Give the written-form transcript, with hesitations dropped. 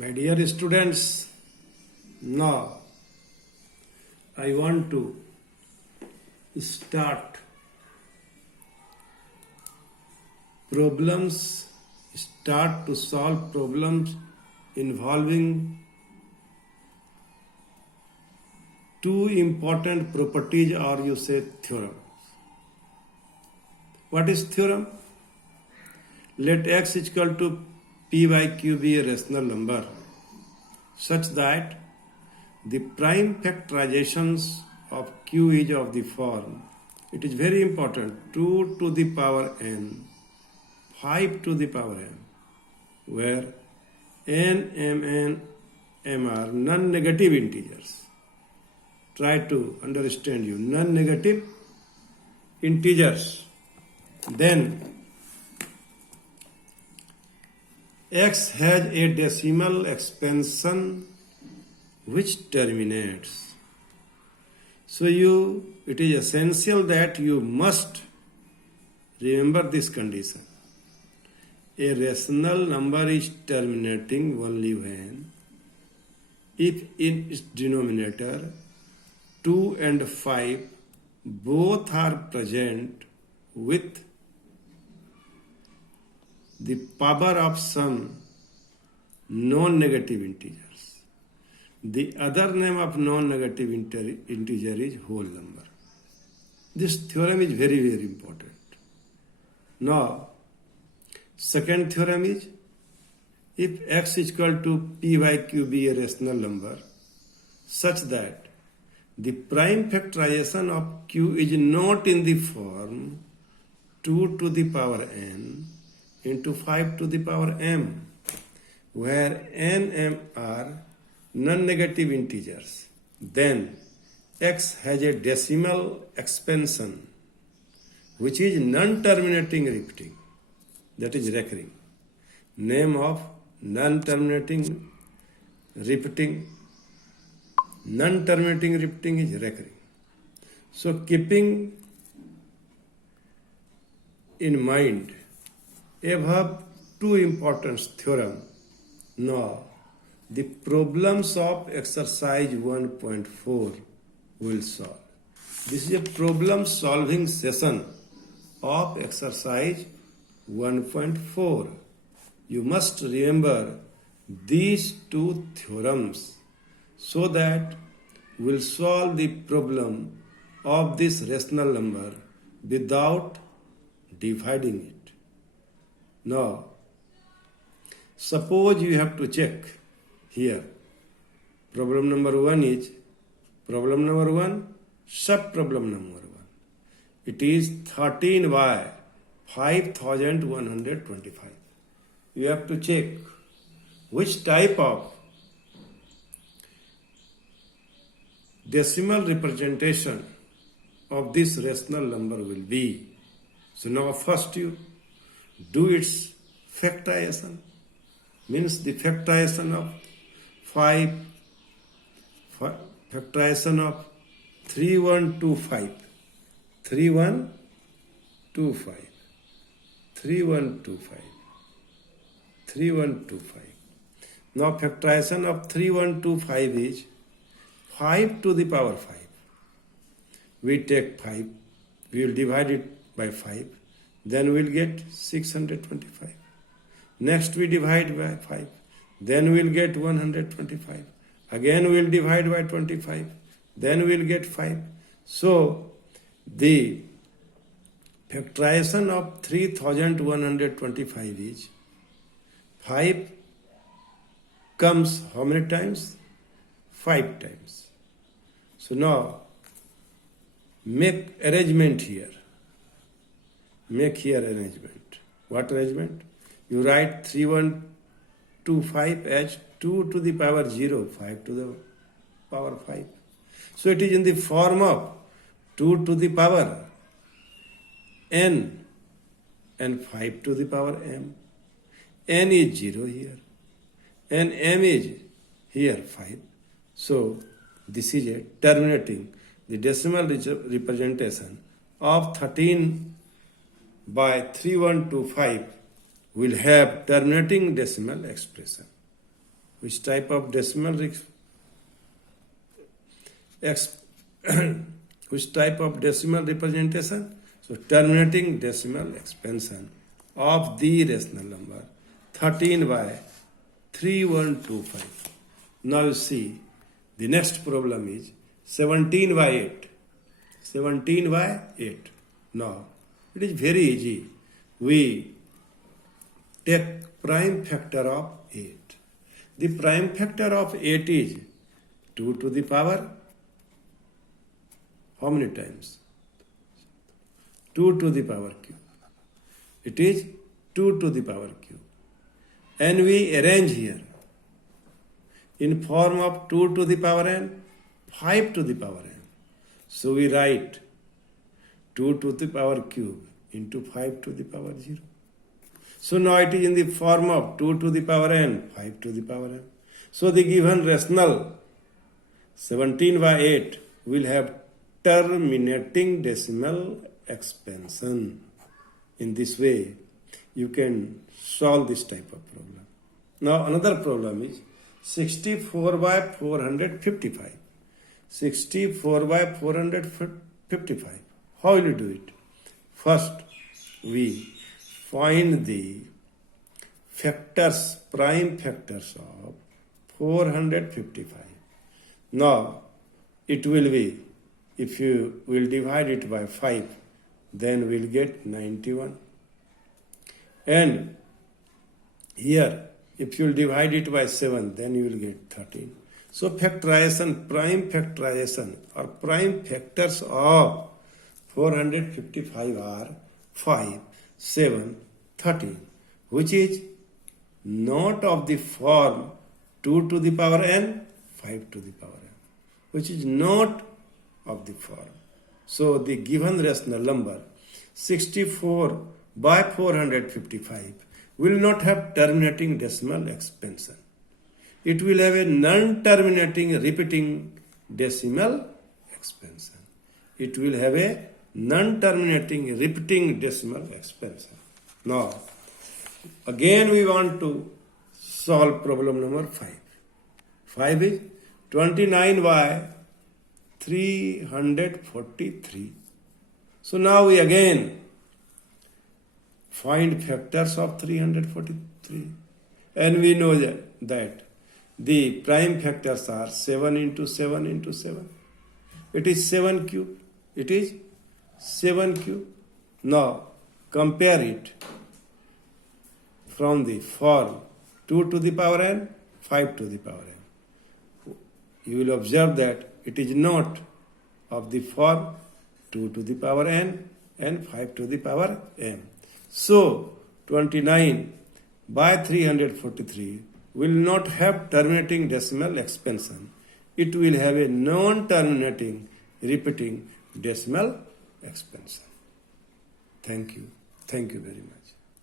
My dear students, now I want to start to solve problems involving two important properties, or you say theorems. What is theorem? Let x is equal to p by q be a rational number such that the prime factorizations of q is of the form. It is very important, 2 to the power n, 5 to the power n, where n, m, and m are non-negative integers. Try to understand you, non-negative integers. Then x has a decimal expansion which terminates. So it is essential that you must remember this condition. A rational number is terminating only when, if in its denominator 2 and 5 both are present with the power of some non-negative integers. The other name of non-negative integer is whole number. This theorem is very, very important. Now, second theorem is, if x is equal to p by q be a rational number such that the prime factorization of q is not in the form 2 to the power n into 5 to the power m, where n, m are non-negative integers, then x has a decimal expansion which is non-terminating repeating, that is recurring. Name of non-terminating repeating is recurring. So keeping in mind above two important theorems, now the problems of exercise 1.4 will solve. This is a problem solving session of exercise 1.4. You must remember these two theorems so that we will solve the problem of this rational number without dividing it. Now, suppose you have to check here. Problem number 1 is problem number 1, sub-problem number 1. It is 13 by 5125. You have to check which type of decimal representation of this rational number will be. So now first you do its factorization, means the factorization of 5, factorization of 3125, 3125, 3125, 3125. Now factorization of 3125 is 5 to the power 5. We take 5, we will divide it by 5. Then we will get 625. Next we divide by 5. Then we will get 125. Again we will divide by 25. Then we will get 5. So the factorization of 3125 is 5 comes how many times? 5 times. So now make arrangement here. Make here arrangement. What arrangement? You write 3125 as 2 to the power 0, 5 to the power 5. So it is in the form of 2 to the power n and 5 to the power m. N is 0 here and m is here 5. So this is a terminating the decimal representation of 13 by 3125 will have terminating decimal expression. Which type of decimal which type of decimal representation? So terminating decimal expansion of the rational number 13 by 3125. Now you see the next problem is 17 by 8. 17 by 8. Now it is very easy. We take prime factor of 8. The prime factor of 8 is 2 to the power. How many times? 2 to the power cube. It is 2 to the power cube. And we arrange here in form of 2 to the power n, 5 to the power n. So we write 2 to the power cube into 5 to the power 0. So now it is in the form of 2 to the power n, 5 to the power n. So the given rational 17 by 8 will have terminating decimal expansion. In this way, you can solve this type of problem. Now another problem is 64 by 455. 64 by 455. How will you do it? First, we find the factors, prime factors of 455. Now, it will be, if you will divide it by 5, then we'll get 91. And here, if you will divide it by 7, then you will get 13. So factorization, prime factorization or prime factors of 455 are 5, 7, 13, which is not of the form 2 to the power n, 5 to the power n, which is not of the form. So the given rational number 64 by 455 will not have terminating decimal expansion. It will have a non-terminating repeating decimal expansion. It will have a non-terminating repeating decimal expansion. Now, again we want to solve problem number 5. 5 is 29 by 343. So now we again find factors of 343. And we know that the prime factors are 7 into 7 into 7. It is 7 cube. It is 7 cube. Now compare it from the form 2 to the power n, 5 to the power n. You will observe that it is not of the form 2 to the power n and 5 to the power n. So 29 by 343 will not have terminating decimal expansion. It will have a non-terminating repeating decimal expansion. Thank you. Thank you very much.